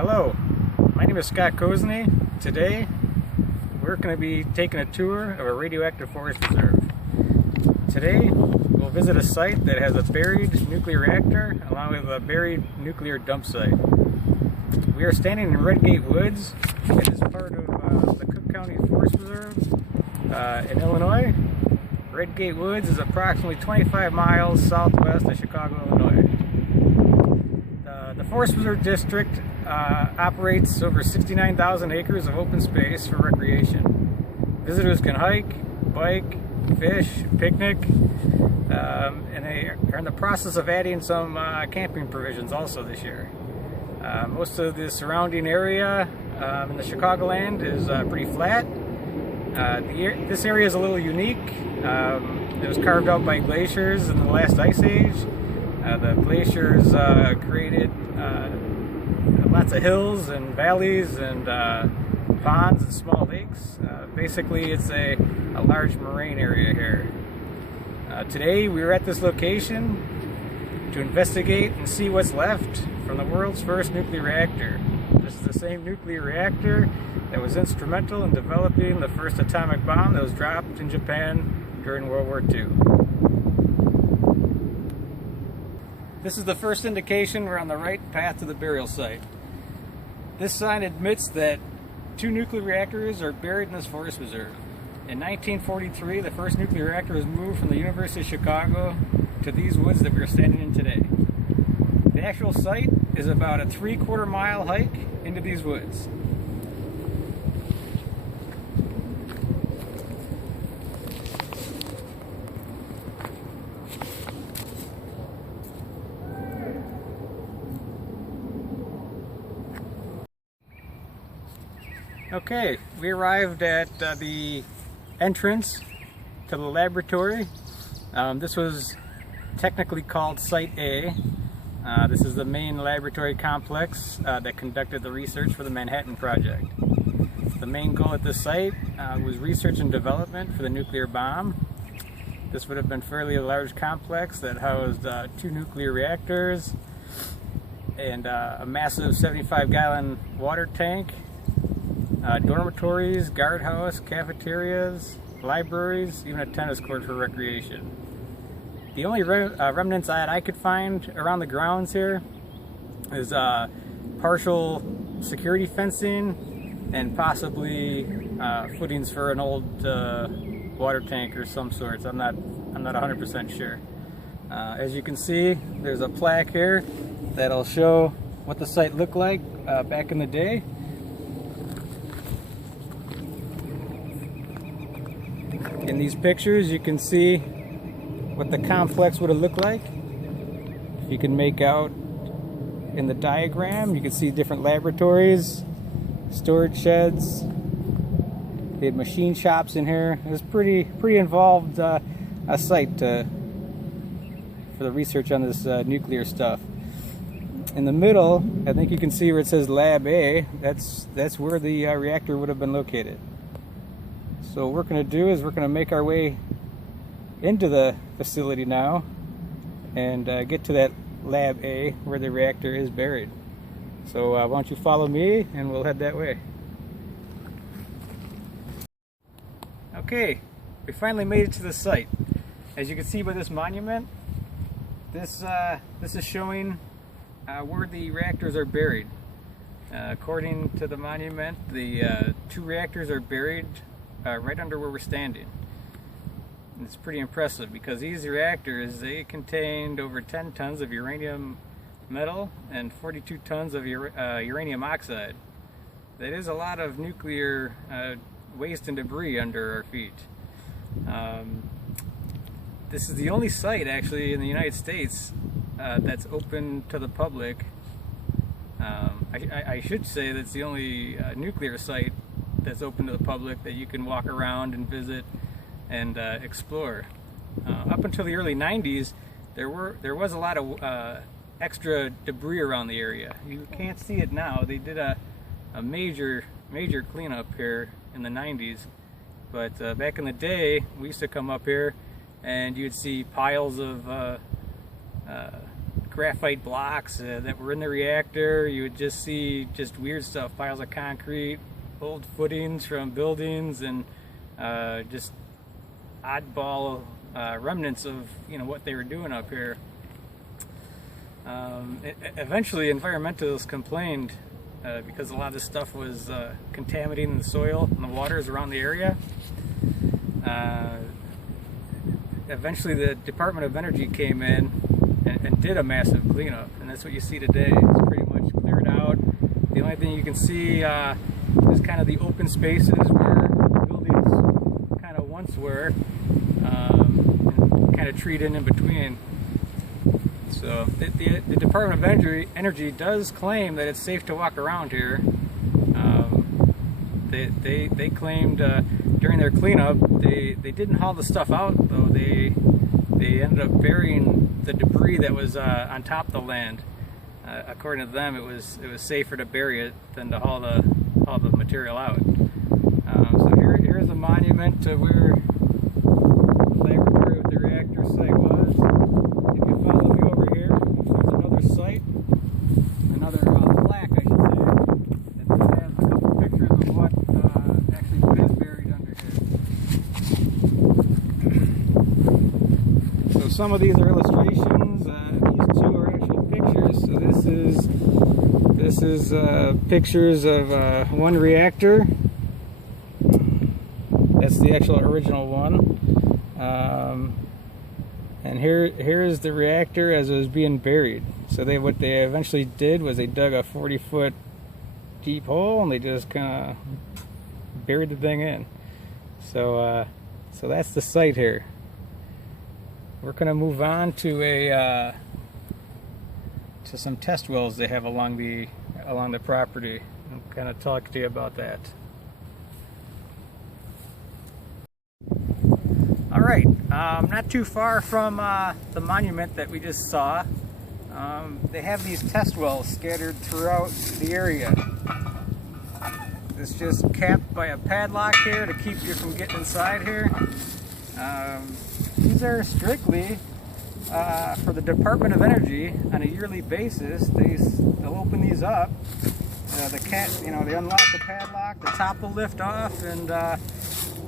Hello, my name is Scott Kozny. Today we're going to be taking a tour of a radioactive forest reserve. Today we'll visit a site that has a buried nuclear reactor along with a buried nuclear dump site. We are standing in Redgate Woods. It is part of the Cook County Forest Reserve in Illinois. Redgate Woods is approximately 25 miles southwest of Chicago, Illinois. The Forest Reserve District operates over 69,000 acres of open space for recreation. Visitors can hike, bike, fish, picnic, and they are in the process of adding some camping provisions also this year. Most of the surrounding area in the Chicagoland is pretty flat. This area is a little unique. It was carved out by glaciers in the last ice age. The glaciers created lots of hills and valleys and ponds and small lakes. Basically, it's a large moraine area here. Today, we are at this location to investigate and see what's left from the world's first nuclear reactor. This is the same nuclear reactor that was instrumental in developing the first atomic bomb that was dropped in Japan during World War II. This is the first indication we're on the right path to the burial site. This sign admits that 2 nuclear reactors are buried in this forest reserve. In 1943, the first nuclear reactor was moved from the University of Chicago to these woods that we're standing in today. The actual site is about a 3/4 mile hike into these woods. Okay, we arrived at the entrance to the laboratory. This was technically called Site A. This is the main laboratory complex that conducted the research for the Manhattan Project. The main goal at this site was research and development for the nuclear bomb. This would have been fairly a large complex that housed 2 nuclear reactors and a massive 75-gallon water tank, dormitories, guardhouse, cafeterias, libraries, even a tennis court for recreation. The only remnants that I could find around the grounds here is partial security fencing and possibly footings for an old water tank or some sorts. I'm not 100% sure. As you can see, there's a plaque here that'll show what the site looked like back in the day. In these pictures, you can see what the complex would have looked like. You can make out in the diagram, you can see different laboratories, storage sheds. They had machine shops in here. It was pretty involved a site for the research on this nuclear stuff. In the middle, I think you can see where it says Lab A. That's where the reactor would have been located. So what we're going to do is we're going to make our way into the facility now and get to that Lab A where the reactor is buried. So why don't you follow me and we'll head that way. Okay, we finally made it to the site. As you can see by this monument, this is showing where the reactors are buried. According to the monument, the 2 reactors are buried right under where we're standing. And it's pretty impressive because these reactors, they contained over 10 tons of uranium metal and 42 tons of uranium oxide. That is a lot of nuclear waste and debris under our feet. This is the only site actually in the United States that's open to the public. I should say that's the only nuclear site that's open to the public that you can walk around and visit and explore. Up until the early 90s, there was a lot of extra debris around the area. You can't see it now. They did a major cleanup here in the 90s, but back in the day, we used to come up here and you'd see piles of graphite blocks that were in the reactor. You would just see just weird stuff, piles of concrete, old footings from buildings, and just oddball remnants of what they were doing up here. Eventually, environmentalists complained because a lot of this stuff was contaminating the soil and the waters around the area. Eventually, the Department of Energy came in and did a massive cleanup, and that's what you see today. It's pretty much cleared out. The only thing you can see is kind of the open spaces where buildings kind of once were, and kind of treed in between. So the Department of Energy does claim that it's safe to walk around here. They claimed during their cleanup they didn't haul the stuff out though. They ended up burying the debris that was on top of the land. According to them, it was safer to bury it than to haul the material out. So here's a monument to where the laboratory with the reactor site was. If you follow me over here, there's another site, another plaque, I should say, that has a couple pictures of what is buried under here. So some of these are illustrations. These two are actual pictures. So this is pictures of one reactor. That's the actual original one. And here is the reactor as it was being buried. So what they eventually did was they dug a 40-foot deep hole and they just kind of buried the thing in. So that's the site here. We're going to move on to to some test wells they have along the property. I'm kind of talk to you about that. All right, not too far from the monument that we just saw. They have these test wells scattered throughout the area. It's just capped by a padlock here to keep you from getting inside here. These are strictly for the Department of Energy on a yearly basis. They'll open these up. They unlock the padlock, the top will lift off, and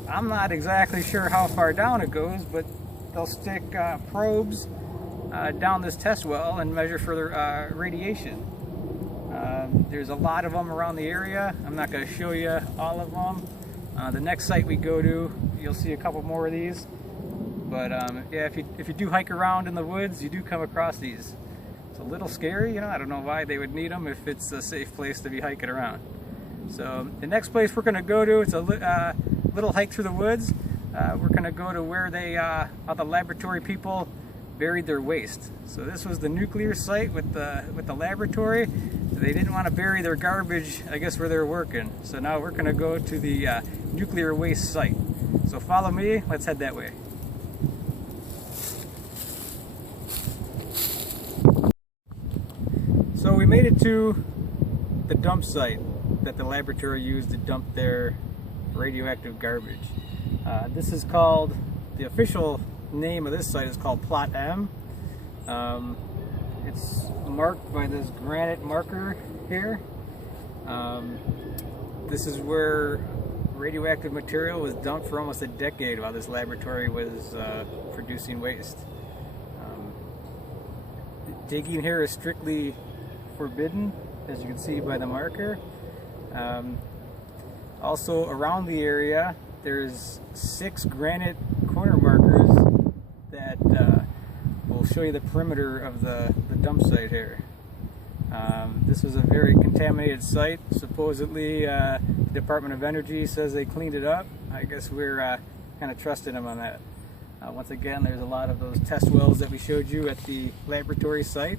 I'm not exactly sure how far down it goes, but they'll stick probes down this test well and measure for the radiation. There's a lot of them around the area. I'm not going to show you all of them. The next site we go to, you'll see a couple more of these. But yeah, if you do hike around in the woods, you do come across these. It's a little scary, I don't know why they would need them if it's a safe place to be hiking around. So the next place we're going to go to, it's a little hike through the woods. We're going to go to where all the laboratory people buried their waste. So this was the nuclear site with the laboratory. They didn't want to bury their garbage, I guess, where they're working. So now we're going to go to the nuclear waste site. So follow me, let's head that way. So we made it to the dump site that the laboratory used to dump their radioactive garbage. This is called, the official name of this site is called Plot M. It's marked by this granite marker here. This is where radioactive material was dumped for almost a decade while this laboratory was producing waste. Digging here is strictly forbidden, as you can see by the marker. Also around the area there's 6 granite corner markers that will show you the perimeter of the dump site here. This was a very contaminated site. Supposedly the Department of Energy says they cleaned it up. I guess we're kind of trusting them on that. Once again, there's a lot of those test wells that we showed you at the laboratory site.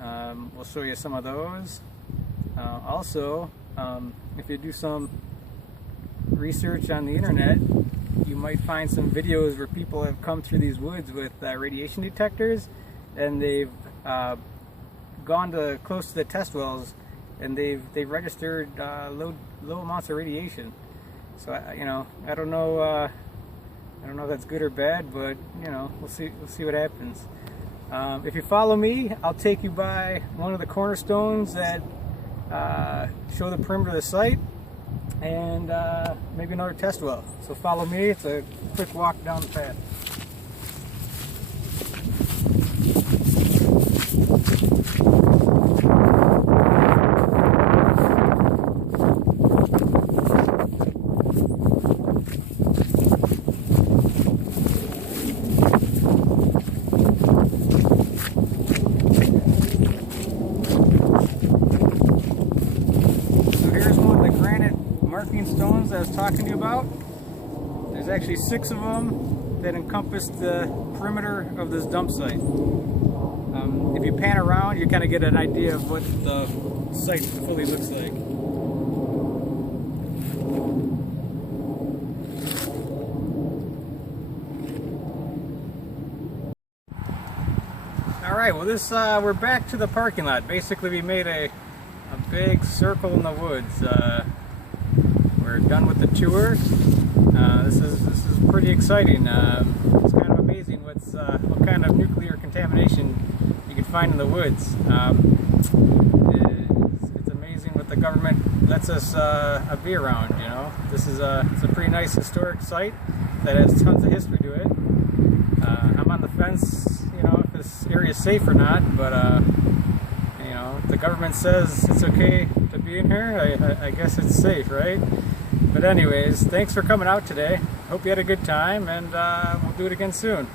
We'll show you some of those. Also, if you do some research on the internet, you might find some videos where people have come through these woods with radiation detectors, and they've gone close to the test wells, and they've registered low amounts of radiation. So I don't know if that's good or bad, but we'll see what happens. If you follow me, I'll take you by one of the cornerstones that show the perimeter of the site, and maybe another test well. So follow me, it's a quick walk down the path. Marking stones I was talking to you about. There's actually 6 of them that encompass the perimeter of this dump site. If you pan around, you kind of get an idea of what the site fully looks like. Alright, well we're back to the parking lot. Basically we made a big circle in the woods. We're done with the tour. This is pretty exciting. It's kind of amazing what kind of nuclear contamination you can find in the woods. It's amazing what the government lets us be around. You know, it's a pretty nice historic site that has tons of history to it. I'm on the fence, you know, if this area is safe or not, but you know, if the government says it's okay to be in here, I guess it's safe, right? But anyways, thanks for coming out today. Hope you had a good time, and we'll do it again soon.